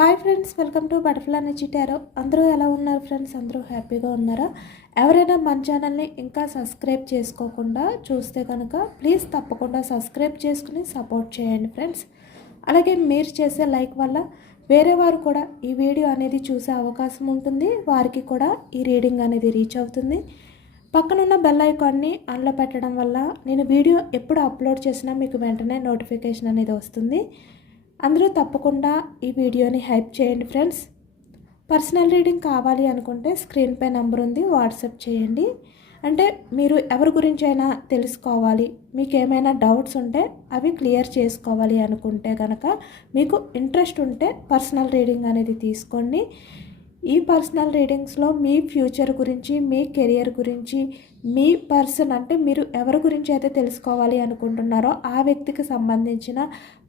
Hi friends, welcome to butterfly energy tarot. అందరూ ఎలా ఉన్నారు ఫ్రెండ్స్? అందరూ హ్యాపీగా ఉన్నారా? ఎవరైనా మన ఛానల్ని ఇంకా సబ్స్క్రైబ్ చేసుకోకుండా చూస్తే కనుక ప్లీజ్ తప్పకుండా సబ్స్క్రైబ్ చేసుకుని సపోర్ట్ చేయండి ఫ్రెండ్స్. అలాగే మీరు చేసే లైక్ వల్ల వేరే వారు కూడా ఈ వీడియో అనేది చూసే అవకాశం ఉంటుంది, వారికి కూడా ఈ రీడింగ్ అనేది రీచ్ అవుతుంది. పక్కనున్న బెల్ ఐకాన్ని ఆన్లో పెట్టడం వల్ల నేను వీడియో ఎప్పుడు అప్లోడ్ చేసినా మీకు వెంటనే నోటిఫికేషన్ అనేది వస్తుంది. అందరూ తప్పకుండా ఈ వీడియోని హైప్ చేయండి ఫ్రెండ్స్. పర్సనల్ రీడింగ్ కావాలి అనుకుంటే స్క్రీన్పై నెంబర్ ఉంది, వాట్సాప్ చేయండి. అంటే మీరు ఎవరి గురించి అయినా తెలుసుకోవాలి, మీకు ఏమైనా డౌట్స్ ఉంటే అవి క్లియర్ చేసుకోవాలి అనుకుంటే కనుక, మీకు ఇంట్రెస్ట్ ఉంటే పర్సనల్ రీడింగ్ అనేది తీసుకోండి. ఈ పర్సనల్ రీడింగ్స్లో మీ ఫ్యూచర్ గురించి, మీ కెరియర్ గురించి, మీ పర్సన్ అంటే మీరు ఎవరి గురించి అయితే తెలుసుకోవాలి అనుకుంటున్నారో ఆ వ్యక్తికి సంబంధించిన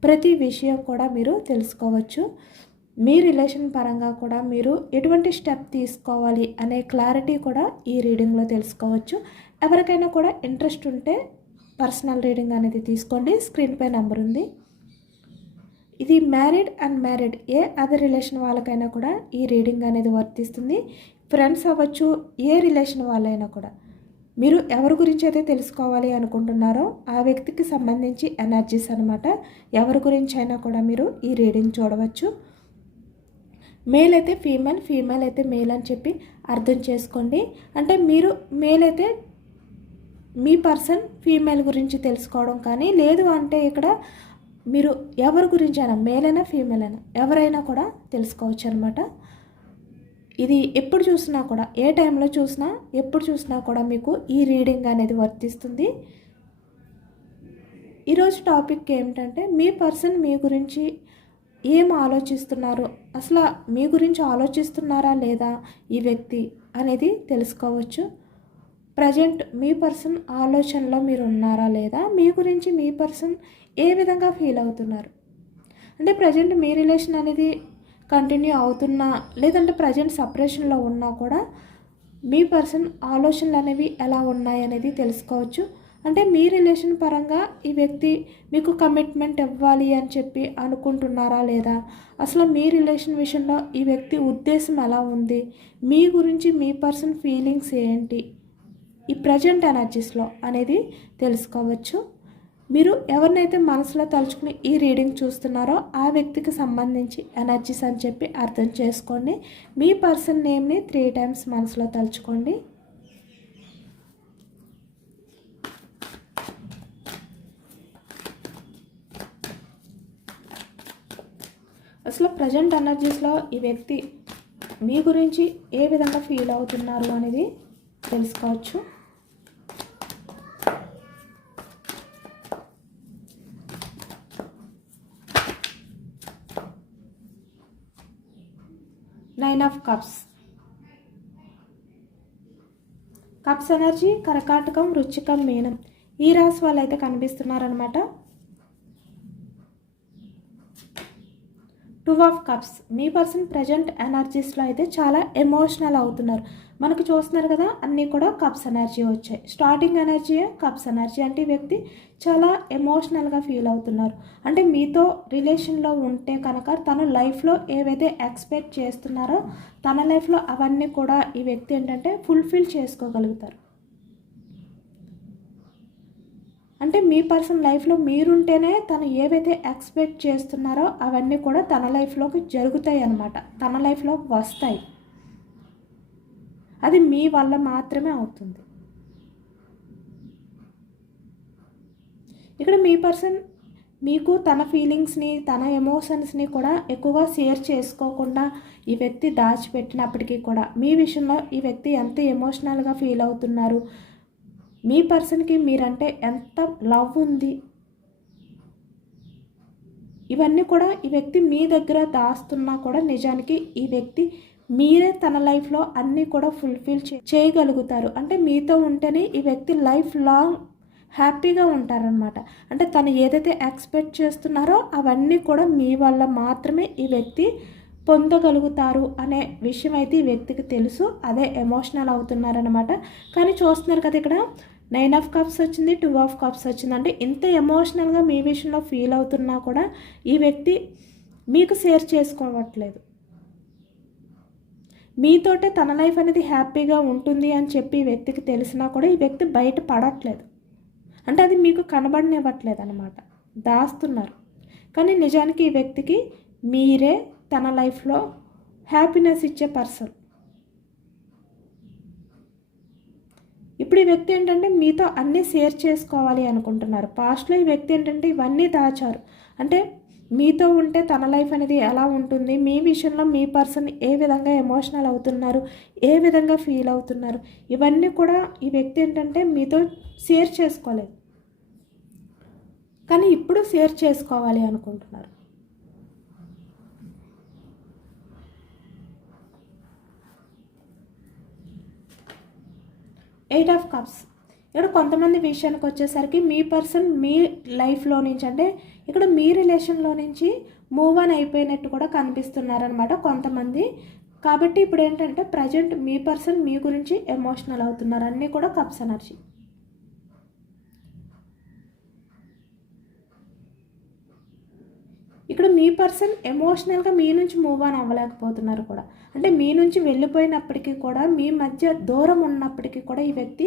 ప్రతి విషయం కూడా మీరు తెలుసుకోవచ్చు. మీ రిలేషన్ పరంగా కూడా మీరు ఎటువంటి స్టెప్ తీసుకోవాలి అనే క్లారిటీ కూడా ఈ రీడింగ్లో తెలుసుకోవచ్చు. ఎవరికైనా కూడా ఇంట్రెస్ట్ ఉంటే పర్సనల్ రీడింగ్ అనేది తీసుకోండి. స్క్రీన్పై నెంబర్ ఉంది. ఇది married and married A other relation వాళ్ళకైనా కూడా ఈ రీడింగ్ అనేది వర్తిస్తుంది. ఫ్రెండ్స్ అవ్వచ్చు, ఏ రిలేషన్ వాళ్ళైనా కూడా మీరు ఎవరి గురించి అయితే తెలుసుకోవాలి అనుకుంటున్నారో ఆ వ్యక్తికి సంబంధించి ఎనర్జీస్ అనమాట. ఎవరి గురించి అయినా కూడా మీరు ఈ రీడింగ్ చూడవచ్చు. మేల్ అయితే ఫీమేల్, ఫీమేల్ అయితే మేల్ అని చెప్పి అర్థం చేసుకోండి. అంటే మీరు మేల్ అయితే మీ పర్సన్ ఫీమేల్ గురించి తెలుసుకోవడం కానీ, లేదు అంటే ఇక్కడ మీరు ఎవరి గురించి అయినా మేల్ అయినా ఫీమేల్ అయినా ఎవరైనా కూడా తెలుసుకోవచ్చు అనమాట. ఇది ఎప్పుడు చూసినా కూడా, ఏ టైంలో చూసినా, ఎప్పుడు చూసినా కూడా మీకు ఈ రీడింగ్ అనేది వర్తిస్తుంది. ఈరోజు టాపిక్ ఏమిటంటే, మీ పర్సన్ మీ గురించి ఏం ఆలోచిస్తున్నారు, అసలు మీ గురించి ఆలోచిస్తున్నారా లేదా ఈ వ్యక్తి అనేది తెలుసుకోవచ్చు. ప్రజెంట్ మీ పర్సన్ ఆలోచనలో మీరు ఉన్నారా లేదా, మీ గురించి మీ పర్సన్ ఏ విధంగా ఫీల్ అవుతున్నారు, అంటే ప్రజెంట్ మీ రిలేషన్ అనేది కంటిన్యూ అవుతున్నా, లేదంటే ప్రజెంట్ సపరేషన్లో ఉన్నా కూడా మీ పర్సన్ ఆలోచనలు అనేవి ఎలా ఉన్నాయి అనేది తెలుసుకోవచ్చు. అంటే మీ రిలేషన్ పరంగా ఈ వ్యక్తి మీకు కమిట్మెంట్ ఇవ్వాలి అని చెప్పి అనుకుంటున్నారా లేదా, అసలు మీ రిలేషన్ విషయంలో ఈ వ్యక్తి ఉద్దేశం ఎలా ఉంది, మీ గురించి మీ పర్సన్ ఫీలింగ్స్ ఏంటి ఈ ప్రజెంట్ ఎనర్జీస్లో అనేది తెలుసుకోవచ్చు. మీరు ఎవరినైతే మనసులో తలుచుకుని ఈ రీడింగ్ చూస్తున్నారో ఆ వ్యక్తికి సంబంధించి ఎనర్జీస్ అని చెప్పి అర్థం చేసుకోండి. మీ పర్సన్ నేమ్ని 3 టైమ్స్ మనసులో తలుచుకోండి. అసలు ప్రజెంట్ ఎనర్జీస్లో ఈ వ్యక్తి మీ గురించి ఏ విధంగా ఫీల్ అవుతున్నారు అనేది తెలుసుకోవచ్చు. Nine of cups. Cups energy కర్కాటకం, వృశ్చికం, మీనం ఈ రాశి వాళ్ళు అయితే కనిపిస్తున్నారనమాట. 2 ఆఫ్ కప్స్. మీ పర్సన్ ప్రజెంట్ ఎనర్జీస్లో అయితే చాలా ఎమోషనల్ అవుతున్నారు. మనకు చూస్తున్నారు కదా, అన్నీ కూడా కప్స్ ఎనర్జీ వచ్చాయి. స్టార్టింగ్ ఎనర్జీయే కప్స్ ఎనర్జీ. అంటే ఈ వ్యక్తి చాలా ఎమోషనల్గా ఫీల్ అవుతున్నారు. అంటే మీతో రిలేషన్లో ఉంటే కనుక తన లైఫ్లో ఏవైతే ఎక్స్పెక్ట్ చేస్తున్నారో తన లైఫ్లో అవన్నీ కూడా ఈ వ్యక్తి ఏంటంటే ఫుల్ఫిల్ చేసుకోగలుగుతారు. అంటే మీ పర్సన్ లైఫ్లో మీరుంటేనే తను ఏవైతే ఎక్స్పెక్ట్ చేస్తున్నారో అవన్నీ కూడా తన లైఫ్లోకి జరుగుతాయి అన్నమాట, తన లైఫ్లోకి వస్తాయి. అది మీ వల్ల మాత్రమే అవుతుంది. ఇక్కడ మీ పర్సన్ మీకు తన ఫీలింగ్స్ని, తన ఎమోషన్స్ని కూడా ఎక్కువగా షేర్ చేసుకోకుండా ఈ వ్యక్తి దాచిపెట్టినప్పటికీ కూడా మీ విషయంలో ఈ వ్యక్తి ఎంత ఎమోషనల్గా ఫీల్ అవుతున్నారు, మీ పర్సన్కి మీరంటే ఎంత లవ్ ఉంది, ఇవన్నీ కూడా ఈ వ్యక్తి మీ దగ్గర దాస్తున్నా కూడా నిజానికి ఈ వ్యక్తి మీరే తన లైఫ్లో అన్నీ కూడా ఫుల్ఫిల్ చేయగలుగుతారు. అంటే మీతో ఉంటేనే ఈ వ్యక్తి లైఫ్ లాంగ్ హ్యాపీగా ఉంటారనమాట. అంటే తను ఏదైతే ఎక్స్పెక్ట్ చేస్తున్నారో అవన్నీ కూడా మీ వల్ల మాత్రమే ఈ వ్యక్తి పొందగలుగుతారు అనే విషయం అయితే ఈ వ్యక్తికి తెలుసు. అదే ఎమోషనల్ అవుతున్నారనమాట. కానీ చూస్తున్నారు కదా, ఇక్కడ 9 ఆఫ్ కప్స్ వచ్చింది, 2 ఆఫ్ కప్స్ వచ్చింది. అంటే ఇంత ఎమోషనల్గా మీ విషయంలో ఫీల్ అవుతున్నా కూడా ఈ వ్యక్తి మీకు షేర్ చేసుకోవట్లేదు. మీతోటే తన లైఫ్ అనేది హ్యాపీగా ఉంటుంది అని చెప్పి ఈ వ్యక్తికి తెలిసినా కూడా ఈ వ్యక్తి బయట పడట్లేదు. అంటే అది మీకు కనబడనివ్వట్లేదు అనమాట, దాస్తున్నారు. కానీ నిజానికి ఈ వ్యక్తికి మీరే తన లైఫ్లో హ్యాపీనెస్ ఇచ్చే పర్సన్. ఇప్పుడు ఈ వ్యక్తి ఏంటంటే మీతో అన్నీ షేర్ చేసుకోవాలి అనుకుంటున్నారు. పాస్ట్లో ఈ వ్యక్తి ఏంటంటే ఇవన్నీ దాచారు. అంటే మీతో ఉంటే తన లైఫ్ అనేది ఎలా ఉంటుంది, మీ విషయంలో మీ పర్సన్ ఏ విధంగా ఎమోషనల్ అవుతున్నారు, ఏ విధంగా ఫీల్ అవుతున్నారు, ఇవన్నీ కూడా ఈ వ్యక్తి ఏంటంటే మీతో షేర్ చేసుకోలేదు. కానీ ఇప్పుడు షేర్ చేసుకోవాలి అనుకుంటున్నారు. Eight of cups. ఇక్కడ కొంతమంది విషయానికి వచ్చేసరికి మీ పర్సన్ మీ లైఫ్లో నుంచి, అంటే ఇక్కడ మీ రిలేషన్లో నుంచి మూవ్ ఆన్ అయిపోయినట్టు కూడా కనిపిస్తున్నారనమాట కొంతమంది. కాబట్టి ఇప్పుడు ఏంటంటే ప్రజెంట్ మీ పర్సన్ మీ గురించి ఎమోషనల్ అవుతున్నారు. అన్నీ కూడా కప్స్ ఎనర్జీ. ఇక్కడ మీ పర్సన్ ఎమోషనల్గా మీ నుంచి మూవ్ ఆన్ అవ్వలేకపోతున్నారు కూడా. అంటే మీ నుంచి వెళ్ళిపోయినప్పటికీ కూడా, మీ మధ్య దూరం ఉన్నప్పటికీ కూడా ఈ వ్యక్తి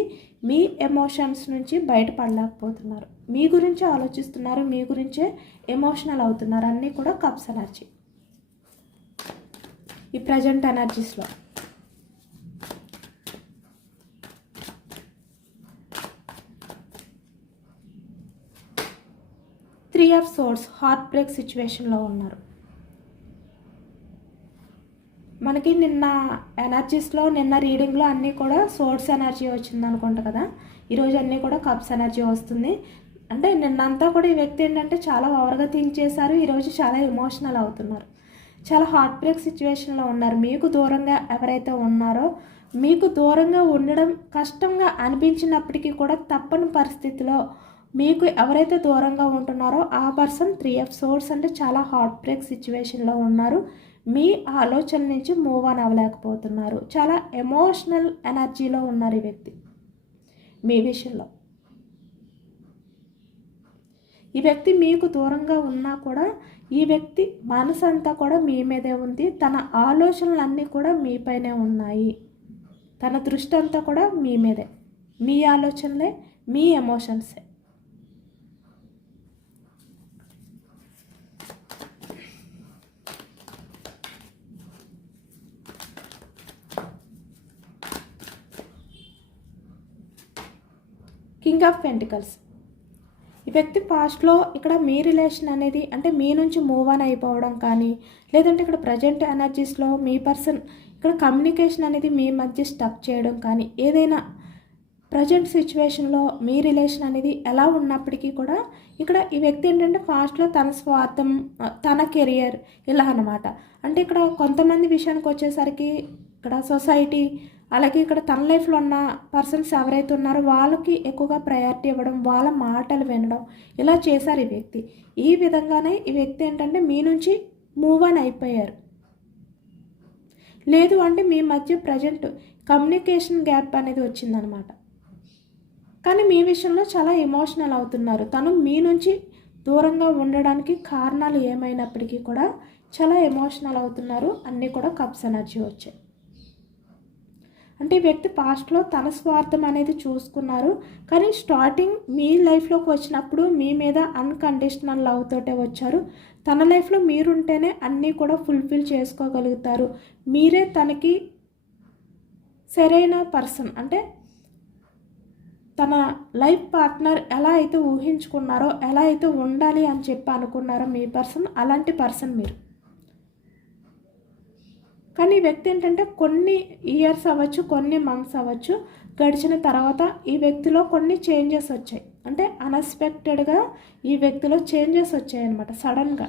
మీ ఎమోషన్స్ నుంచి బయటపడలేకపోతున్నారు. మీ గురించి ఆలోచిస్తున్నారు, మీ గురించే ఎమోషనల్ అవుతున్నారు. అన్నీ కూడా కప్స్ ఎనర్జీ ఈ ప్రజెంట్ ఎనర్జీస్లో. Three of swords, heartbreak సిచ్యువేషన్లో ఉన్నారు. మనకి నిన్న ఎనర్జీస్లో, నిన్న రీడింగ్లో అన్నీ కూడా సోర్డ్స్ ఎనర్జీ వచ్చింది అనుకుంటా కదా. ఈరోజు అన్నీ కూడా కప్స్ ఎనర్జీ వస్తుంది. అంటే నిన్నంతా కూడా ఈ వ్యక్తి ఏంటంటే చాలా ఓవర్గా థింక్ చేశారు. ఈరోజు చాలా ఎమోషనల్ అవుతున్నారు. చాలా హార్ట్ బ్రేక్ సిచ్యువేషన్లో ఉన్నారు. మీకు దూరంగా ఎవరైతే ఉన్నారో, మీకు దూరంగా ఉండడం కష్టంగా అనిపించినప్పటికీ కూడా తప్పని పరిస్థితిలో మీకు ఎవరైతే దూరంగా ఉంటున్నారో ఆ పర్సన్ త్రీ ఆఫ్ సోర్డ్స్, అంటే చాలా హార్ట్ బ్రేక్ సిచ్యువేషన్లో ఉన్నారు. మీ ఆలోచన నుంచి మూవ్ ఆన్ అవ్వలేకపోతున్నారు. చాలా ఎమోషనల్ ఎనర్జీలో ఉన్నారు ఈ వ్యక్తి మీ విషయంలో. ఈ వ్యక్తి మీకు దూరంగా ఉన్నా కూడా ఈ వ్యక్తి మనసు అంతా కూడా మీ మీదే ఉంది. తన ఆలోచనలన్నీ కూడా మీపైనే ఉన్నాయి. తన దృష్టి అంతా కూడా మీ మీదే, మీ ఆలోచనలే, మీ ఎమోషన్సే. King of pentacles. ఈ వ్యక్తి పాస్ట్లో ఇక్కడ మీ రిలేషన్ అనేది, అంటే మీ నుంచి మూవ్ ఆన్ అయిపోవడం కానీ, లేదంటే ఇక్కడ ప్రజెంట్ ఎనర్జీస్లో మీ పర్సన్ ఇక్కడ కమ్యూనికేషన్ అనేది మీ మధ్య స్టక్ చేయడం కానీ, ఏదైనా ప్రజెంట్ సిచ్యువేషన్లో మీ రిలేషన్ అనేది ఎలా ఉన్నప్పటికీ కూడా ఇక్కడ ఈ వ్యక్తి ఏంటంటే పాస్ట్లో తన స్వార్థం, తన కెరియర్ ఇలా అన్నమాట. అంటే ఇక్కడ కొంతమంది విషయానికి వచ్చేసరికి ఇక్కడ సొసైటీ, అలాగే ఇక్కడ తన లైఫ్లో ఉన్న పర్సన్స్ ఎవరైతే ఉన్నారో వాళ్ళకి ఎక్కువగా ప్రయారిటీ ఇవ్వడం, వాళ్ళ మాటలు వినడం ఇలా చేశారు ఈ వ్యక్తి. ఈ విధంగానే ఈ వ్యక్తి ఏంటంటే మీ నుంచి మూవ్ ఆన్ అయిపోయారు. లేదు అంటే మీ మధ్య ప్రజెంట్ కమ్యూనికేషన్ గ్యాప్ అనేది వచ్చిందనమాట. కానీ మీ విషయంలో చాలా ఎమోషనల్ అవుతున్నారు. తను మీ నుంచి దూరంగా ఉండడానికి కారణాలు ఏమైనప్పటికీ కూడా చాలా ఎమోషనల్ అవుతున్నారు. అన్నీ కూడా కప్స్ ఎనర్జీ వచ్చాయి. అంటే ఈ వ్యక్తి పాస్ట్లో తన స్వార్థం అనేది చూసుకున్నారు. కానీ స్టార్టింగ్ మీ లైఫ్లోకి వచ్చినప్పుడు మీ మీద అన్కండిషనల్ లవ్ తోటే వచ్చారు. తన లైఫ్లో మీరుంటేనే అన్నీ కూడా ఫుల్ఫిల్ చేసుకోగలుగుతారు. మీరే తనకి సరైన పర్సన్, అంటే తన లైఫ్ పార్ట్నర్ ఎలా అయితే ఊహించుకున్నారో, ఎలా అయితే ఉండాలి అని చెప్పి అనుకున్నారో మీ పర్సన్, అలాంటి పర్సన్ మీరు. కానీ ఈ వ్యక్తి ఏంటంటే కొన్ని ఇయర్స్ అవ్వచ్చు, కొన్ని మంత్స్ అవ్వచ్చు, గడిచిన తర్వాత ఈ వ్యక్తిలో కొన్ని చేంజెస్ వచ్చాయి. అంటే అన్ఎక్స్పెక్టెడ్గా ఈ వ్యక్తిలో చేంజెస్ వచ్చాయి అన్నమాట సడన్గా.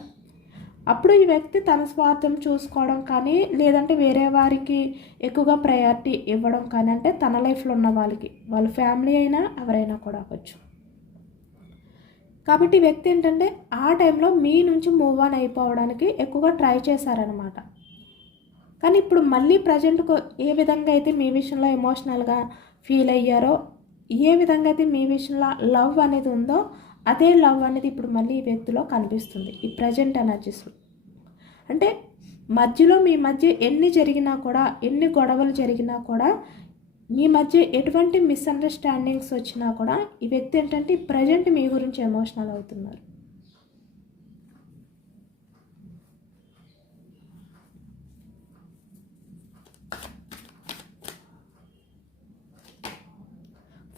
అప్పుడు ఈ వ్యక్తి తన స్వార్థం చూసుకోవడం కానీ, లేదంటే వేరే వారికి ఎక్కువగా ప్రయారిటీ ఇవ్వడం కానీ, అంటే తన లైఫ్లో ఉన్న వాళ్ళకి, వాళ్ళ ఫ్యామిలీ అయినా ఎవరైనా కూడా అవ్వచ్చు. కాబట్టి ఈ వ్యక్తి ఏంటంటే ఆ టైంలో మీ నుంచి మూవ్ ఆన్ అయిపోవడానికి ఎక్కువగా ట్రై చేశారనమాట. కానీ ఇప్పుడు మళ్ళీ ప్రజెంట్కు ఏ విధంగా అయితే మీ విషయంలో ఎమోషనల్గా ఫీల్ అయ్యారో, ఏ విధంగా అయితే మీ విషయంలో లవ్ అనేది ఉందో, అదే లవ్ అనేది ఇప్పుడు మళ్ళీ ఈ వ్యక్తిలో కనిపిస్తుంది ఈ ప్రజెంట్ ఎనర్జీస్లో. అంటే మధ్యలో మీ మధ్య ఎన్ని జరిగినా కూడా, ఎన్ని గొడవలు జరిగినా కూడా, మీ మధ్య ఎటువంటి మిస్అండర్స్టాండింగ్స్ వచ్చినా కూడా ఈ వ్యక్తి ఏంటంటే ప్రజెంట్ మీ గురించి ఎమోషనల్ అవుతున్నారు.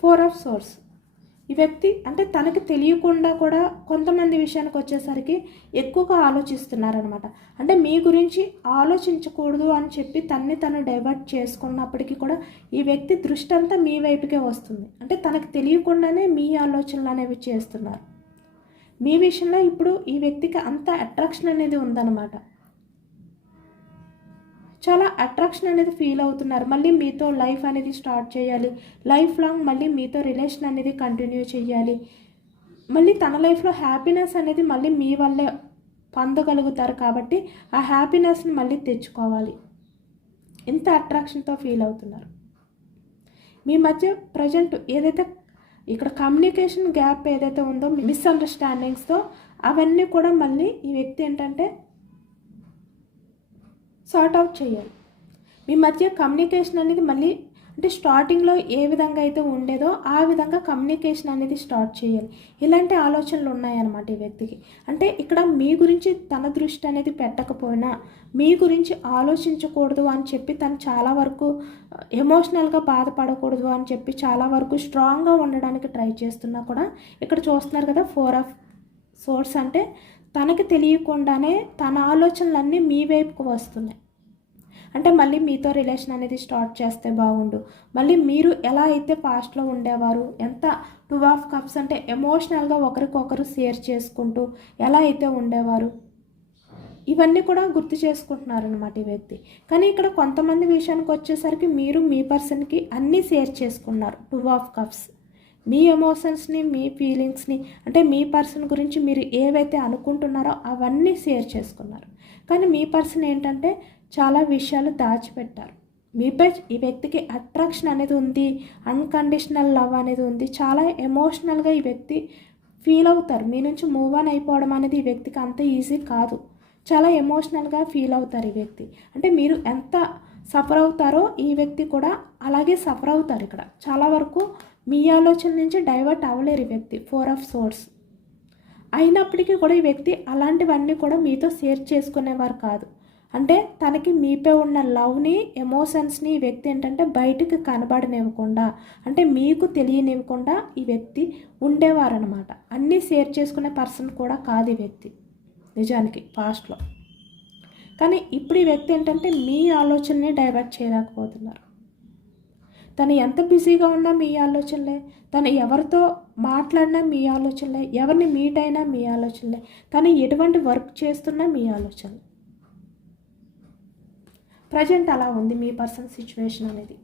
Four of swords. ఈ వ్యక్తి అంటే తనకి తెలియకుండా కూడా కొంతమంది విషయానికి వచ్చేసరికి ఎక్కువగా ఆలోచిస్తున్నారనమాట. అంటే మీ గురించి ఆలోచించకూడదు అని చెప్పి తను డైవర్ట్ చేసుకున్నప్పటికీ కూడా ఈ వ్యక్తి దృష్టి అంతా మీ వైపుకే వస్తుంది. అంటే తనకు తెలియకుండానే మీ ఆలోచనలు అనేవి చేస్తున్నారు. మీ విషయంలో ఇప్పుడు ఈ వ్యక్తికి అంత అట్రాక్షన్ అనేది ఉందన్నమాట. చాలా అట్రాక్షన్ అనేది ఫీల్ అవుతున్నారు. మళ్ళీ మీతో లైఫ్ అనేది స్టార్ట్ చేయాలి, లైఫ్ లాంగ్ మళ్ళీ మీతో రిలేషన్ అనేది కంటిన్యూ చేయాలి, మళ్ళీ తన లైఫ్లో హ్యాపీనెస్ అనేది మళ్ళీ మీ వల్లే పొందగలుగుతారు. కాబట్టి ఆ హ్యాపీనెస్ని మళ్ళీ తెచ్చుకోవాలి. ఇంత అట్రాక్షన్తో ఫీల్ అవుతున్నారు. మీ మధ్య ప్రజెంట్ ఏదైతే ఇక్కడ కమ్యూనికేషన్ గ్యాప్ ఏదైతే ఉందో, మిస్అండర్స్టాండింగ్స్తో, అవన్నీ కూడా మళ్ళీ ఈ వ్యక్తి ఏంటంటే సార్ట్ అవుట్ చేయాలి. మీ మధ్య కమ్యూనికేషన్ అనేది మళ్ళీ అంటే స్టార్టింగ్లో ఏ విధంగా అయితే ఉండేదో ఆ విధంగా కమ్యూనికేషన్ అనేది స్టార్ట్ చేయాలి. ఇలాంటి ఆలోచనలు ఉన్నాయన్నమాట ఈ వ్యక్తికి. అంటే ఇక్కడ మీ గురించి తన దృష్టి అనేది పెట్టకపోయినా మీ గురించి ఆలోచించకూడదు అని చెప్పి తను చాలా వరకు ఎమోషనల్గా బాధపడకూడదు అని చెప్పి చాలా వరకు స్ట్రాంగ్గా ఉండడానికి ట్రై చేస్తున్నా కూడా ఇక్కడ చూస్తున్నారు కదా, ఫోర్ ఆఫ్ సోర్స్. అంటే తనకి తెలియకుండానే తన ఆలోచనలన్నీ మీ వైపుకు వస్తున్నాయి. అంటే మళ్ళీ మీతో రిలేషన్ అనేది స్టార్ట్ చేస్తే బాగుండు, మళ్ళీ మీరు ఎలా అయితే పాస్ట్లో ఉండేవారు, ఎంత 2 ఆఫ్ కప్స్ అంటే ఎమోషనల్గా ఒకరికొకరు షేర్ చేసుకుంటూ ఎలా అయితే ఉండేవారు, ఇవన్నీ కూడా గుర్తు చేసుకుంటున్నారనమాట ఈ వ్యక్తి. కానీ ఇక్కడ కొంతమంది విషయానికి వచ్చేసరికి మీరు మీ పర్సన్కి అన్నీ షేర్ చేసుకున్నారు. 2 ఆఫ్ కప్స్ మీ ఎమోషన్స్ని, మీ ఫీలింగ్స్ని, అంటే మీ పర్సన్ గురించి మీరు ఏవైతే అనుకుంటున్నారో అవన్నీ షేర్ చేసుకున్నారు. కానీ మీ పర్సన్ ఏంటంటే చాలా విషయాలు దాచిపెట్టారు. మీపై ఈ వ్యక్తికి అట్రాక్షన్ అనేది ఉంది, అన్కండిషనల్ లవ్ అనేది ఉంది. చాలా ఎమోషనల్గా ఈ వ్యక్తి ఫీల్ అవుతారు. మీ నుంచి మూవ్ ఆన్ అయిపోవడం అనేది ఈ వ్యక్తికి అంత ఈజీ కాదు. చాలా ఎమోషనల్గా ఫీల్ అవుతారు ఈ వ్యక్తి. అంటే మీరు ఎంత సఫర్ అవుతారో ఈ వ్యక్తి కూడా అలాగే సఫర్ అవుతారు. ఇక్కడ చాలా వరకు మీ ఆలోచన నుంచి డైవర్ట్ అవ్వలేరు ఈ వ్యక్తి. 4 ఆఫ్ సోర్స్ అయినప్పటికీ కూడా ఈ వ్యక్తి అలాంటివన్నీ కూడా మీతో షేర్ చేసుకునేవారు కాదు. అంటే తనకి మీపై ఉన్న లవ్ని, ఎమోషన్స్ని ఈ వ్యక్తి ఏంటంటే బయటికి కనబడనివ్వకుండా, అంటే మీకు తెలియనివ్వకుండా ఈ వ్యక్తి ఉండేవారనమాట. అన్నీ షేర్ చేసుకునే పర్సన్ కూడా కాదు ఈ వ్యక్తి నిజానికి పాస్ట్లో. కానీ ఇప్పుడు ఈ వ్యక్తి ఏంటంటే మీ ఆలోచనని డైవర్ట్ చేయలేకపోతున్నారు. తను ఎంత బిజీగా ఉన్నా మీ ఆలోచనలే, తను ఎవరితో మాట్లాడినా మీ ఆలోచనలే, ఎవరిని మీట్ అయినా మీ ఆలోచనలే, తను ఎటువంటి వర్క్ చేస్తున్నా మీ ఆలోచనలే. ప్రజెంట్ అలా ఉంది మీ పర్సన్ సిచ్యువేషన్ అనేది.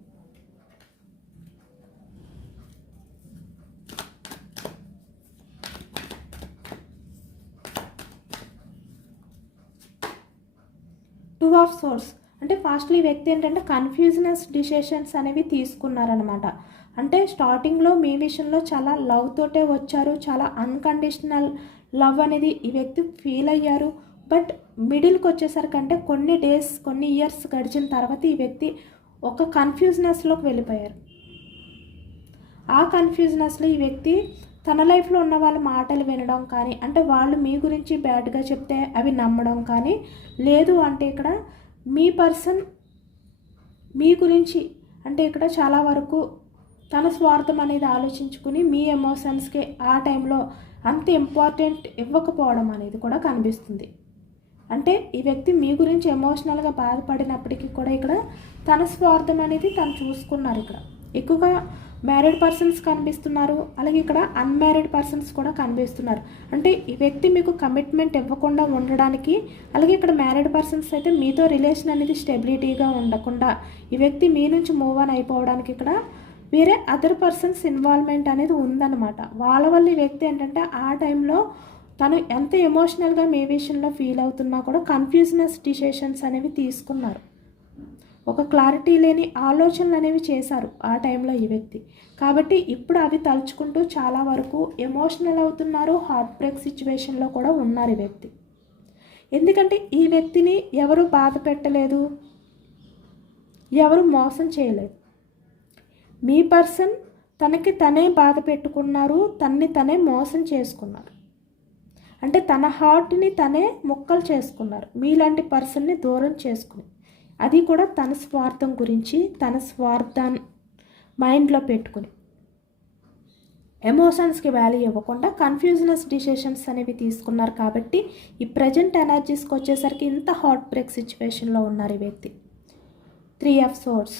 టూ ఆఫ్ సోర్స్ అంటే ఫాస్ట్లీ వ్యక్తి ఏంటంటే కన్ఫ్యూజనస్ డిసిషన్స్ అనేవి తీసుకున్నారనమాట. అంటే స్టార్టింగ్లో మీ విషయంలో చాలా లవ్ తోటే వచ్చారు, చాలా అన్కండిషనల్ లవ్ అనేది ఈ వ్యక్తి ఫీల్ అయ్యారు. బట్ మిడిల్కి వచ్చేసరికి అంటే కొన్ని డేస్, కొన్ని ఇయర్స్ గడిచిన తర్వాత ఈ వ్యక్తి ఒక కన్ఫ్యూజనెస్లోకి వెళ్ళిపోయారు. ఆ కన్ఫ్యూజనెస్లో ఈ వ్యక్తి తన లైఫ్లో ఉన్న వాళ్ళ మాటలు వినడం కానీ, అంటే వాళ్ళు మీ గురించి బ్యాడ్గా చెప్తే అవి నమ్మడం కానీ, లేదు అంటే ఇక్కడ మీ పర్సన్ మీ గురించి అంటే ఇక్కడ చాలా వరకు తన స్వార్థం అనేది ఆలోచించుకుని మీ ఎమోషన్స్కి ఆ టైంలో అంత ఇంపార్టెంట్ ఇవ్వకపోవడం అనేది కూడా కనిపిస్తుంది. అంటే ఈ వ్యక్తి మీ గురించి ఎమోషనల్గా బాధపడినప్పటికీ కూడా ఇక్కడ తన స్వార్థం అనేది తను చూసుకున్నారు. ఇక్కడ ఎక్కువగా మ్యారీడ్ పర్సన్స్ కనిపిస్తున్నారు, అలాగే ఇక్కడ అన్మ్యారీడ్ పర్సన్స్ కూడా కనిపిస్తున్నారు. అంటే ఈ వ్యక్తి మీకు కమిట్మెంట్ ఇవ్వకుండా ఉండడానికి, అలాగే ఇక్కడ మ్యారీడ్ పర్సన్స్ అయితే మీతో రిలేషన్ అనేది స్టెబిలిటీగా ఉండకుండా ఈ వ్యక్తి మీ నుంచి మూవ్ ఆన్ అయిపోవడానికి ఇక్కడ వేరే అదర్ పర్సన్స్ ఇన్వాల్వ్మెంట్ అనేది ఉందన్నమాట. వాళ్ళ వల్ల ఈ వ్యక్తి ఏంటంటే ఆ టైంలో తను ఎంత ఎమోషనల్గా మీ విషయంలో ఫీల్ అవుతున్నా కూడా కన్ఫ్యూజనస్ డిసిషన్స్ అనేవి తీసుకున్నారు. ఒక క్లారిటీ లేని ఆలోచనలు అనేవి చేశారు ఆ టైంలో ఈ వ్యక్తి. కాబట్టి ఇప్పుడు అవి తలుచుకుంటూ చాలా వరకు ఎమోషనల్ అవుతున్నారు, హార్ట్ బ్రేక్ సిచ్యువేషన్లో కూడా ఉన్నారు ఈ వ్యక్తి. ఎందుకంటే ఈ వ్యక్తిని ఎవరు బాధ పెట్టలేదు, ఎవరు మోసం చేయలేదు. మీ పర్సన్ తనకి తనే బాధ పెట్టుకున్నారు, తన్ని తనే మోసం చేసుకున్నారు. అంటే తన హార్ట్ని తనే ముక్కలు చేసుకున్నారు మీలాంటి పర్సన్ని దూరం చేసుకుని. అది కూడా తన స్వార్థం గురించి, తన స్వార్థాన్ని మైండ్లో పెట్టుకుని, ఎమోషన్స్కి వాల్యూ ఇవ్వకుండా కన్ఫ్యూజనస్ డిసిషన్స్ అనేవి తీసుకున్నారు. కాబట్టి ఈ ప్రజెంట్ ఎనర్జీస్కి వచ్చేసరికి ఇంత హార్ట్ బ్రేక్ సిచ్యువేషన్లో ఉన్నారు ఈ వ్యక్తి. 3 ఆఫ్ సోర్డ్స్,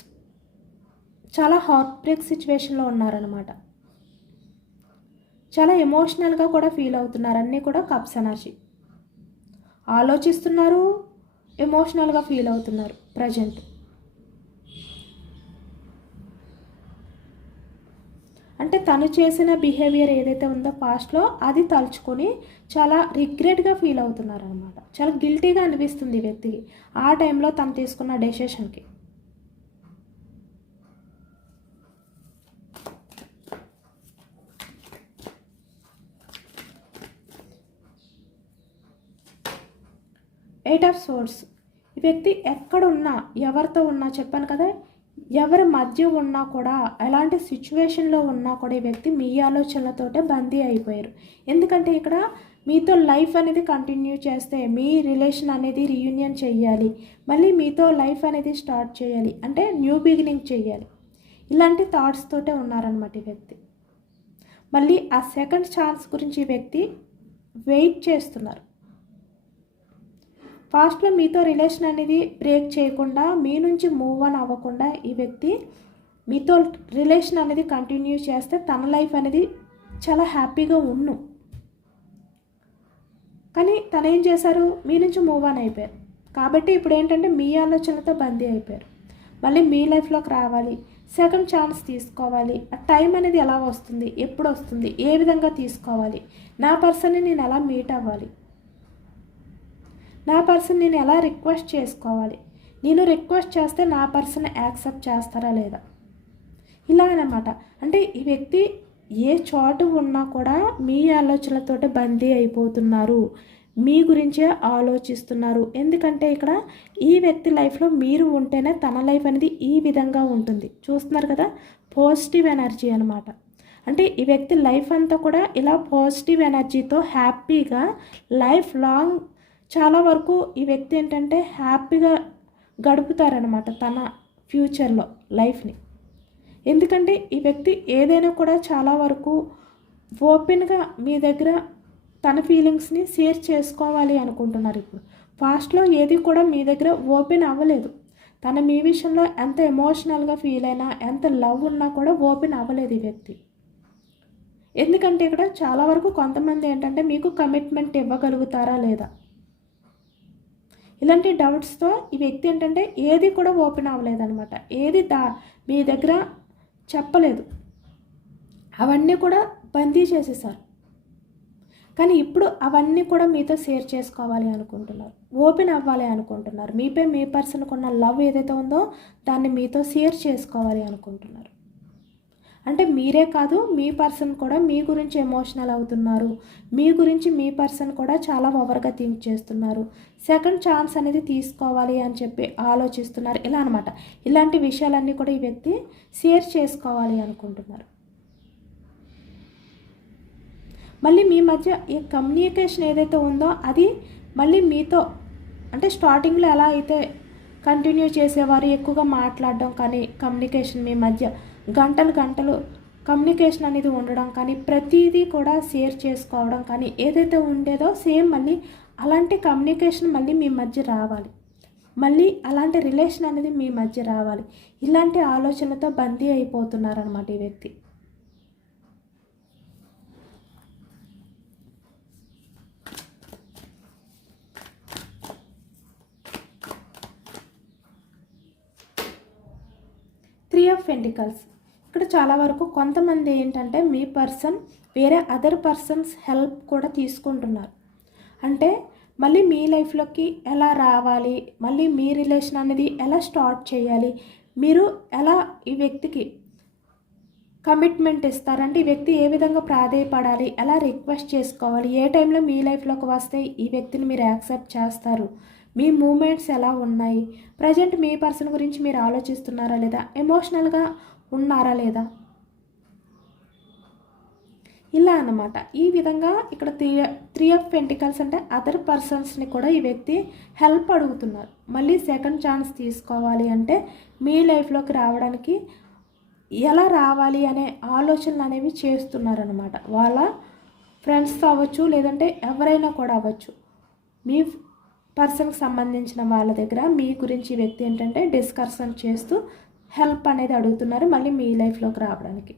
చాలా హార్ట్ బ్రేక్ సిచ్యువేషన్లో ఉన్నారనమాట. చాలా ఎమోషనల్గా కూడా ఫీల్ అవుతున్నారు. అన్నీ కూడా కప్స్ ఎనర్జీ, ఆలోచిస్తున్నారు, ఎమోషనల్గా ఫీల్ అవుతున్నారు ప్రజెంట్. అంటే తను చేసిన బిహేవియర్ ఏదైతే ఉందో పాస్ట్లో అది తలుచుకొని చాలా రిగ్రెట్గా ఫీల్ అవుతున్నారు అనమాట. చాలా గిల్టీగా అనిపిస్తుంది ఈ వ్యక్తికి ఆ టైంలో తను తీసుకున్న డెసిషన్కి. ఎయిట్ ఆఫ్ సోర్డ్స్, ఈ వ్యక్తి ఎక్కడున్నా, ఎవరితో ఉన్నా, చెప్పాను కదా, ఎవరి మధ్య ఉన్నా కూడా, ఎలాంటి సిచ్యువేషన్లో ఉన్నా కూడా ఈ వ్యక్తి మీ ఆలోచనలతోటే బందీ అయిపోయారు. ఎందుకంటే ఇక్కడ మీతో లైఫ్ అనేది కంటిన్యూ చేస్తే, మీ రిలేషన్ అనేది రీయూనియన్ చేయాలి, మళ్ళీ మీతో లైఫ్ అనేది స్టార్ట్ చేయాలి, అంటే న్యూ బిగినింగ్ చేయాలి, ఇలాంటి థాట్స్ తోటే ఉన్నారనమాట ఈ వ్యక్తి. మళ్ళీ ఆ సెకండ్ ఛాన్స్ గురించి ఈ వ్యక్తి వెయిట్ చేస్తున్నారు. ఫాస్ట్లో మీతో రిలేషన్ అనేది బ్రేక్ చేయకుండా, మీ నుంచి మూవ్ ఆన్ అవ్వకుండా ఈ వ్యక్తి మీతో రిలేషన్ అనేది కంటిన్యూ చేస్తే తన లైఫ్ అనేది చాలా హ్యాపీగా ఉన్ను. కానీ తను ఏం చేశారు, మీ నుంచి మూవ్ ఆన్ అయిపోయారు. కాబట్టి ఇప్పుడు ఏంటంటే మీ ఆలోచనలతో బందీ అయిపోయారు. మళ్ళీ మీ లైఫ్లోకి రావాలి, సెకండ్ ఛాన్స్ తీసుకోవాలి. ఆ టైం అనేది ఎలా వస్తుంది, ఎప్పుడు వస్తుంది, ఏ విధంగా తీసుకోవాలి, నా పర్సన్ని నేను ఎలా మీట్ అవ్వాలి, నా పర్సన్ నేను ఎలా రిక్వెస్ట్ చేసుకోవాలి, నేను రిక్వెస్ట్ చేస్తే నా పర్సన్ యాక్సెప్ట్ చేస్తారా లేదా, ఇలా అన్నమాట. అంటే ఈ వ్యక్తి ఏ చోటు ఉన్నా కూడా మీ ఆలోచనలతోటి బందీ అయిపోతున్నారు, మీ గురించే ఆలోచిస్తున్నారు. ఎందుకంటే ఇక్కడ ఈ వ్యక్తి లైఫ్లో మీరు ఉంటేనే తన లైఫ్ అనేది ఈ విధంగా ఉంటుంది. చూస్తున్నారు కదా, పాజిటివ్ ఎనర్జీ అనమాట. అంటే ఈ వ్యక్తి లైఫ్ అంతా కూడా ఇలా పాజిటివ్ ఎనర్జీతో హ్యాపీగా లైఫ్ లాంగ్ చాలా వరకు ఈ వ్యక్తి ఏంటంటే హ్యాపీగా గడుపుతారనమాట తన ఫ్యూచర్లో లైఫ్ని. ఎందుకంటే ఈ వ్యక్తి ఏదైనా కూడా చాలా వరకు ఓపెన్గా మీ దగ్గర తన ఫీలింగ్స్ని షేర్ చేసుకోవాలి అనుకుంటున్నారు. ఇప్పుడు ఫాస్ట్లో ఏది కూడా మీ దగ్గర ఓపెన్ అవ్వలేదు. తన మీ విషయంలో ఎంత ఎమోషనల్గా ఫీల్ అయినా, ఎంత లవ్ ఉన్నా కూడా ఓపెన్ అవ్వలేదు ఈ వ్యక్తి. ఎందుకంటే ఇక్కడ చాలా వరకు కొంతమంది ఏంటంటే మీకు కమిట్మెంట్ ఇవ్వగలుగుతారా లేదా, ఇలాంటి డౌట్స్తో ఈ వ్యక్తి ఏంటంటే ఏది కూడా ఓపెన్ అవ్వలేదన్నమాట. ఏది మీ దగ్గర చెప్పలేదు, అవన్నీ కూడా బందీ చేసేసారు. కానీ ఇప్పుడు అవన్నీ కూడా మీతో షేర్ చేసుకోవాలి అనుకుంటున్నారు, ఓపెన్ అవ్వాలి అనుకుంటున్నారు. మీపై మీ పర్సన్కి ఉన్న లవ్ ఏదైతే ఉందో దాన్ని మీతో షేర్ చేసుకోవాలి అనుకుంటున్నారు. అంటే మీరే కాదు, మీ పర్సన్ కూడా మీ గురించి ఎమోషనల్ అవుతున్నారు, మీ గురించి మీ పర్సన్ కూడా చాలా ఓవర్గా థింక్ చేస్తున్నారు, సెకండ్ ఛాన్స్ అనేది తీసుకోవాలి అని చెప్పి ఆలోచిస్తున్నారు. ఇలా అనమాట. ఇలాంటి విషయాలన్నీ కూడా ఈ వ్యక్తి షేర్ చేసుకోవాలి అనుకుంటున్నారు. మళ్ళీ మీ మధ్య ఈ కమ్యూనికేషన్ ఏదైతే ఉందో అది మళ్ళీ మీతో, అంటే స్టార్టింగ్లో ఎలా అయితే కంటిన్యూ చేసేవారు, ఎక్కువగా మాట్లాడడం కానీ, కమ్యూనికేషన్ మీ మధ్య గంటలు కమ్యూనికేషన్ అనేది ఉండడం కానీ, ప్రతిదీ కూడా షేర్ చేసుకోవడం కానీ ఏదైతే ఉండేదో సేమ్ మళ్ళీ అలాంటి కమ్యూనికేషన్ మళ్ళీ మీ మధ్య రావాలి, మళ్ళీ అలాంటి రిలేషన్ అనేది మీ మధ్య రావాలి. ఇలాంటి ఆలోచనలతో బందీ అయిపోతున్నారన్నమాట ఈ వ్యక్తి. త్రీ ఆఫ్ పెంటికల్స్, ఇక్కడ చాలా వరకు కొంతమంది ఏంటంటే మీ పర్సన్ వేరే అదర్ పర్సన్స్ హెల్ప్ కూడా తీసుకుంటున్నారు. అంటే మళ్ళీ మీ లైఫ్లోకి ఎలా రావాలి, మళ్ళీ మీ రిలేషన్ అనేది ఎలా స్టార్ట్ చేయాలి, మీరు ఎలా ఈ వ్యక్తికి కమిట్మెంట్ ఇస్తారంటే ఈ వ్యక్తి ఏ విధంగా ప్రాధేయపడాలి, ఎలా రిక్వెస్ట్ చేసుకోవాలి, ఏ టైంలో మీ లైఫ్లోకి వస్తే ఈ వ్యక్తిని మీరు యాక్సెప్ట్ చేస్తారు, మీ మూమెంట్స్ ఎలా ఉన్నాయి, ప్రజెంట్ మీ పర్సన్ గురించి మీరు ఆలోచిస్తున్నారా లేదా, ఎమోషనల్గా ఉన్నారా లేదా, ఇలా అన్నమాట. ఈ విధంగా ఇక్కడ త్రీ ఆఫ్ పెంటికల్స్ అంటే అదర్ పర్సన్స్ని కూడా ఈ వ్యక్తి హెల్ప్ అడుగుతున్నారు. మళ్ళీ సెకండ్ ఛాన్స్ తీసుకోవాలి అంటే మీ లైఫ్లోకి రావడానికి ఎలా రావాలి అనే ఆలోచనలు అనేవి చేస్తున్నారనమాట. వాళ్ళ ఫ్రెండ్స్తో అవ్వచ్చు, లేదంటే ఎవరైనా కూడా అవ్వచ్చు. మీ పర్సన్కి సంబంధించిన వాళ్ళ దగ్గర మీ గురించి ఈ వ్యక్తి ఏంటంటే డిస్కషన్ చేస్తూ హెల్ప్ అనేది అడుగుతున్నారు మళ్ళీ మీ లైఫ్లోకి రావడానికి.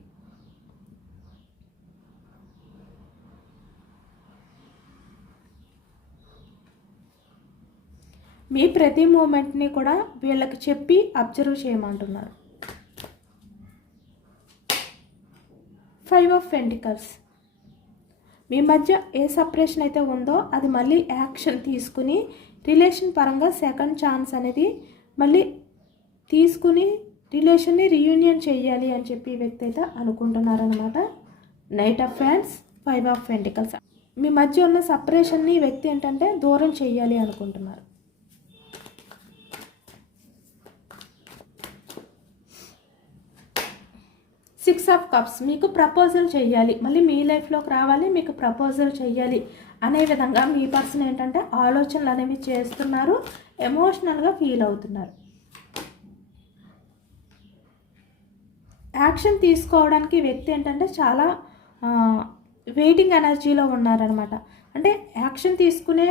మీ ప్రతి మూమెంట్ని కూడా వీళ్ళకి చెప్పి అబ్జర్వ్ చేయమంటున్నారు. 5 ఆఫ్ పెంటికల్స్. మీ మధ్య ఏ సపరేషన్ అయితే ఉందో అది మళ్ళీ యాక్షన్ తీసుకుని రిలేషన్ పరంగా సెకండ్ ఛాన్స్ అనేది మళ్ళీ తీసుకుని రిలేషన్ని రీయూనియన్ చేయాలి అని చెప్పి ఈ వ్యక్తి అయితే అనుకుంటున్నారనమాట. Knight of fans, 5 of pentacles. మీ మధ్య ఉన్న సపరేషన్ని ఈ వ్యక్తి ఏంటంటే దూరం చేయాలి అనుకుంటున్నారు. 6 ఆఫ్ కప్స్. మీకు ప్రపోజల్ చేయాలి, మళ్ళీ మీ లైఫ్లోకి రావాలి, మీకు ప్రపోజల్ చేయాలి అనే విధంగా మీ పర్సన్ ఏంటంటే ఆలోచనలు అనేవి చేస్తున్నారు, ఎమోషనల్గా ఫీల్ అవుతున్నారు. యాక్షన్ తీసుకోవడానికి వ్యక్తి ఏంటంటే చాలా వెయిటింగ్ ఎనర్జీలో ఉన్నారనమాట. అంటే యాక్షన్ తీసుకునే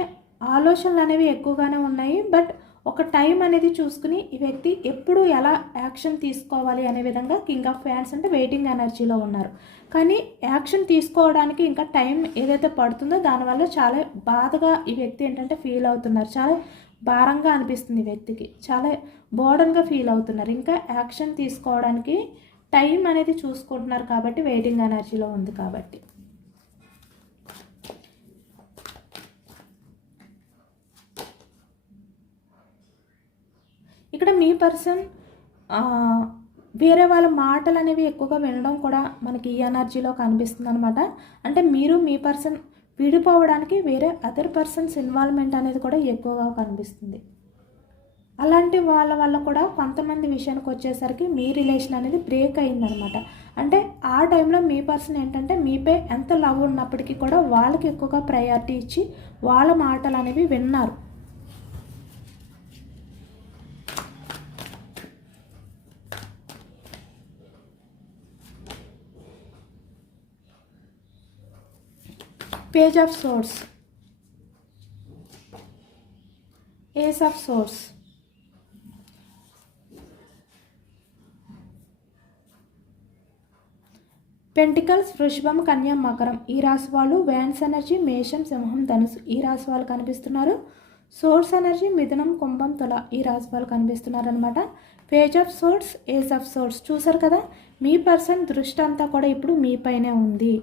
ఆలోచనలు అనేవి ఎక్కువగానే ఉన్నాయి, బట్ ఒక టైం అనేది చూసుకుని ఈ వ్యక్తి ఎప్పుడు ఎలా యాక్షన్ తీసుకోవాలి అనే విధంగా కింగ్ ఆఫ్ ఫ్యాన్స్ అంటే వెయిటింగ్ ఎనర్జీలో ఉన్నారు. కానీ యాక్షన్ తీసుకోవడానికి ఇంకా టైం ఏదైతే పడుతుందో దానివల్ల చాలా బాధగా ఈ వ్యక్తి ఏంటంటే ఫీల్ అవుతున్నారు. చాలా భారంగా అనిపిస్తుంది ఈ వ్యక్తికి, చాలా బర్డన్గా ఫీల్ అవుతున్నారు. ఇంకా యాక్షన్ తీసుకోవడానికి టైం అనేది చూసుకుంటున్నారు కాబట్టి వెయిటింగ్ ఎనర్జీలో ఉంది కాబట్టి. ఇక్కడ మీ పర్సన్ వేరే వాళ్ళ మాటలు అనేవి ఎక్కువగా వినడం కూడా మనకి ఈ ఎనర్జీలో కనిపిస్తుంది అనమాట. అంటే మీరు మీ పర్సన్ విడిపోవడానికి వేరే అదర్ పర్సన్స్ ఇన్వాల్వ్మెంట్ అనేది కూడా ఎక్కువగా కనిపిస్తుంది. అలాంటి వాళ్ళ వల్ల కూడా కొంతమంది విషయానికి వచ్చేసరికి మీ రిలేషన్ అనేది బ్రేక్ అయిందనమాట. అంటే ఆ టైంలో మీ పర్సన్ ఏంటంటే మీపై ఎంత లవ్ ఉన్నప్పటికీ కూడా వాళ్ళకి ఎక్కువగా ప్రయారిటీ ఇచ్చి వాళ్ళ మాటలు అనేవి విన్నారు. Page of swords, ace of swords. Pentacles, వృషభం, కన్యా, మకరం ఈ రాశి వాళ్ళు. వ్యాన్స్ ఎనర్జీ మేషం, సింహం, ధనుసు ఈ రాశి వాళ్ళు కనిపిస్తున్నారు. సోర్స్ ఎనర్జీ మిథునం, కుంభం, తుల ఈ రాశి వాళ్ళు కనిపిస్తున్నారు అనమాట. Page of swords, ace of swords. చూసారు కదా, మీ పర్సన్ దృష్టి అంతా కూడా ఇప్పుడు మీపైనే ఉంది.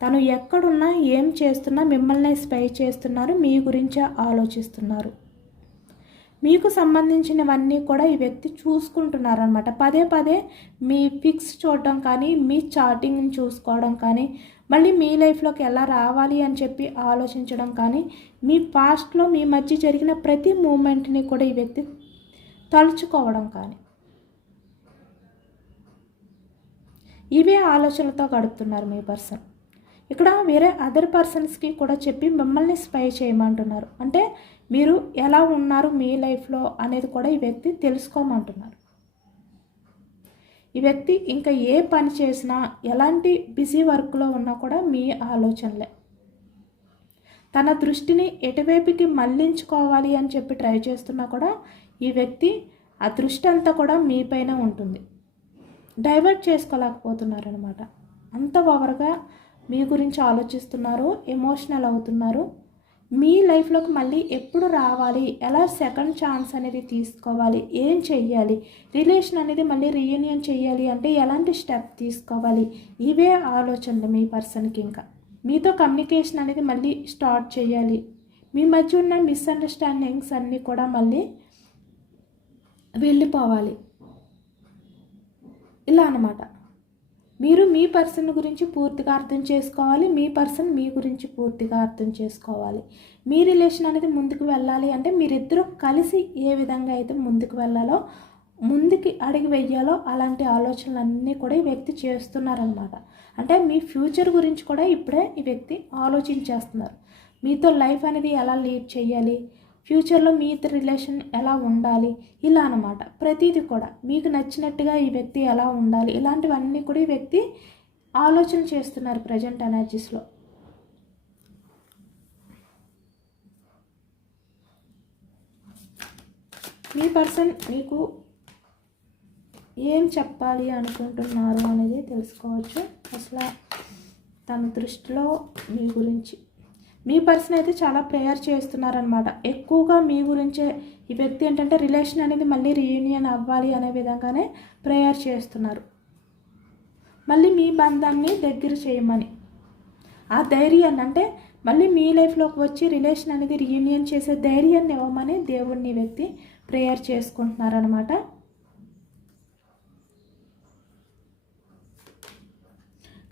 తను ఎక్కడున్నా ఏం చేస్తున్నా మిమ్మల్ని స్పై చేస్తున్నారు, మీ గురించే ఆలోచిస్తున్నారు. మీకు సంబంధించినవన్నీ కూడా ఈ వ్యక్తి చూసుకుంటున్నారు అనమాట. పదే పదే మీ పిక్స్ చూడడం కానీ, మీ చాటింగ్ని చూసుకోవడం కానీ, మళ్ళీ మీ లైఫ్లోకి ఎలా రావాలి అని చెప్పి ఆలోచించడం కానీ, మీ పాస్ట్లో మీ మధ్య జరిగిన ప్రతి మూమెంట్ని కూడా ఈ వ్యక్తి తలుచుకోవడం కానీ, ఇవే ఆలోచనలతో గడుపుతున్నారు మీ పర్సన్. ఇక్కడ వేరే అదర్ పర్సన్స్కి కూడా చెప్పి మిమ్మల్ని స్పై చేయమంటున్నారు. అంటే మీరు ఎలా ఉన్నారు మీ లైఫ్లో అనేది కూడా ఈ వ్యక్తి తెలుసుకోమంటున్నారు. ఈ వ్యక్తి ఇంకా ఏ పని చేసినా, ఎలాంటి బిజీ వర్క్లో ఉన్నా కూడా మీ ఆలోచనలే. తన దృష్టిని ఎటువైపుకి మళ్లించుకోవాలి అని చెప్పి ట్రై చేస్తున్నా కూడా ఈ వ్యక్తి ఆ దృష్టి అంతా కూడా మీపైన ఉంటుంది. డైవర్ట్ చేసుకోలేకపోతున్నారనమాట. అంత ఓవర్గా మీ గురించి ఆలోచిస్తున్నారు, ఎమోషనల్ అవుతున్నారు. మీ లైఫ్లోకి మళ్ళీ ఎప్పుడు రావాలి, ఎలా సెకండ్ ఛాన్స్ అనేది తీసుకోవాలి, ఏం చెయ్యాలి, రిలేషన్ అనేది మళ్ళీ రీయూనియన్ చేయాలి అంటే ఎలాంటి స్టెప్ తీసుకోవాలి, ఇవే ఆలోచనలు మీ పర్సన్కి. ఇంకా మీతో కమ్యూనికేషన్ అనేది మళ్ళీ స్టార్ట్ చేయాలి, మీ మధ్య ఉన్న మిస్అండర్స్టాండింగ్స్ అన్నీ కూడా మళ్ళీ వెళ్ళిపోవాలి, ఇలా అన్నమాట. మీరు మీ పర్సన్ గురించి పూర్తిగా అర్థం చేసుకోవాలి, మీ పర్సన్ మీ గురించి పూర్తిగా అర్థం చేసుకోవాలి. మీ రిలేషన్ అనేది ముందుకు వెళ్ళాలి అంటే మీరిద్దరూ కలిసి ఏ విధంగా అయితే ముందుకు వెళ్ళాలో, ముందుకి అడుగు వెయ్యాలో అలాంటి ఆలోచనలన్నీ కూడా ఈ వ్యక్తి చేస్తున్నారనమాట. అంటే మీ ఫ్యూచర్ గురించి కూడా ఇప్పుడే ఈ వ్యక్తి ఆలోచించేస్తున్నారు. మీతో లైఫ్ అనేది ఎలా లీడ్ చేయాలి, ఫ్యూచర్లో మీ ఇద్దరు రిలేషన్ ఎలా ఉండాలి, ఇలా అనమాట. ప్రతిదీ కూడా మీకు నచ్చినట్టుగా ఈ వ్యక్తి ఎలా ఉండాలి, ఇలాంటివన్నీ కూడా ఈ వ్యక్తి ఆలోచన చేస్తున్నారు ప్రజెంట్ ఎనర్జీస్లో. మీ పర్సన్ మీకు ఏం చెప్పాలి అనుకుంటున్నారు అనేది తెలుసుకోవచ్చు. అసలు తన దృష్టిలో మీ గురించి మీ పర్సన్ అయితే చాలా ప్రేయర్ చేస్తున్నారనమాట. ఎక్కువగా మీ గురించే ఈ వ్యక్తి ఏంటంటే రిలేషన్ అనేది మళ్ళీ రీయూనియన్ అవ్వాలి అనే విధంగానే ప్రేయర్ చేస్తున్నారు. మళ్ళీ మీ బంధాన్ని దగ్గర చేయమని, ఆ ధైర్యాన్ని అంటే మళ్ళీ మీ లైఫ్లోకి వచ్చి రిలేషన్ అనేది రీయూనియన్ చేసే ధైర్యాన్ని ఇవ్వమని దేవుడిని వ్యక్తి ప్రేయర్ చేసుకుంటున్నారనమాట.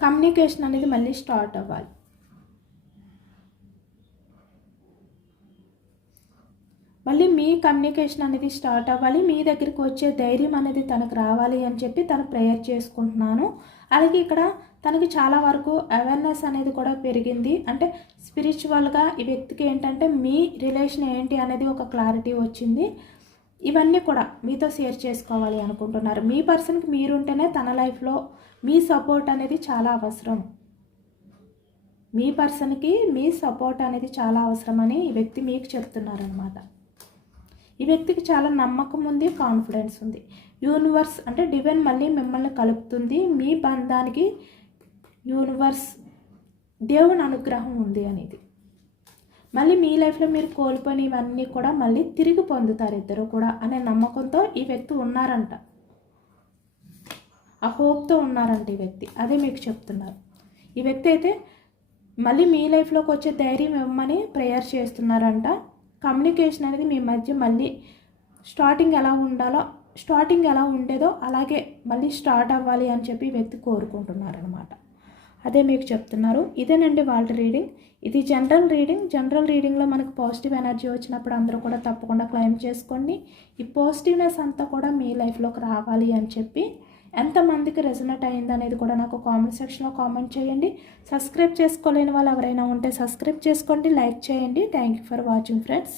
కమ్యూనికేషన్ అనేది మళ్ళీ స్టార్ట్ అవ్వాలి. మళ్ళీ మీ కమ్యూనికేషన్ అనేది స్టార్ట్ అవ్వాలి, మీ దగ్గరికి వచ్చే ధైర్యం అనేది తనకు రావాలి అని చెప్పి తను ప్రేయర్ చేసుకుంటున్నాను. అలాగే ఇక్కడ తనకి చాలా వరకు అవేర్నెస్ అనేది కూడా పెరిగింది. అంటే స్పిరిచువల్గా ఈ వ్యక్తికి ఏంటంటే మీ రిలేషన్ ఏంటి అనేది ఒక క్లారిటీ వచ్చింది. ఇవన్నీ కూడా మీతో షేర్ చేసుకోవాలి అనుకుంటున్నారు. మీ పర్సన్కి మీరుంటేనే తన లైఫ్లో మీ సపోర్ట్ అనేది చాలా అవసరం. మీ పర్సన్కి మీ సపోర్ట్ అనేది చాలా అవసరమని ఈ వ్యక్తి మీకు చెప్తున్నారనమాట. ఈ వ్యక్తికి చాలా నమ్మకం ఉంది, కాన్ఫిడెన్స్ ఉంది. యూనివర్స్ అంటే డివైన్ మళ్ళీ మిమ్మల్ని కలుపుతుంది. మీ బంధానికి యూనివర్స్ దేవుని అనుగ్రహం ఉంది అనేది. మళ్ళీ మీ లైఫ్లో మీరు కోల్పోయిన ఇవన్నీ కూడా మళ్ళీ తిరిగి పొందుతారు ఇద్దరు కూడా అనే నమ్మకంతో ఈ వ్యక్తి ఉన్నారంట. ఆ హోప్తో ఉన్నారంట ఈ వ్యక్తి. అదే మీకు చెప్తున్నారు. ఈ వ్యక్తి అయితే మళ్ళీ మీ లైఫ్లోకి వచ్చే ధైర్యం ఇవ్వమని ప్రేయర్ చేస్తున్నారంట. కమ్యూనికేషన్ అనేది మీ మధ్య మళ్ళీ స్టార్టింగ్ ఎలా ఉండేదో అలాగే మళ్ళీ స్టార్ట్ అవ్వాలి అని చెప్పి వ్యక్తి కోరుకుంటున్నారనమాట. అదే మీకు చెప్తున్నారు. ఇదేనండి వాళ్ళ రీడింగ్. ఇది జనరల్ రీడింగ్. జనరల్ రీడింగ్లో మనకు పాజిటివ్ ఎనర్జీ వచ్చినప్పుడు అందరూ కూడా తప్పకుండా క్లెయిమ్ చేసుకోండి. ఈ పాజిటివ్నెస్ అంతా కూడా మీ లైఫ్లోకి రావాలి అని చెప్పి ఎంతమందికి రెజొనేట్ అయింది అనేది కూడా నాకు కామెంట్ సెక్షన్లో కామెంట్ చేయండి. సబ్స్క్రైబ్ చేసుకోలేని వాళ్ళు ఎవరైనా ఉంటే సబ్స్క్రైబ్ చేసుకోండి, లైక్ చేయండి. Thank you for watching friends.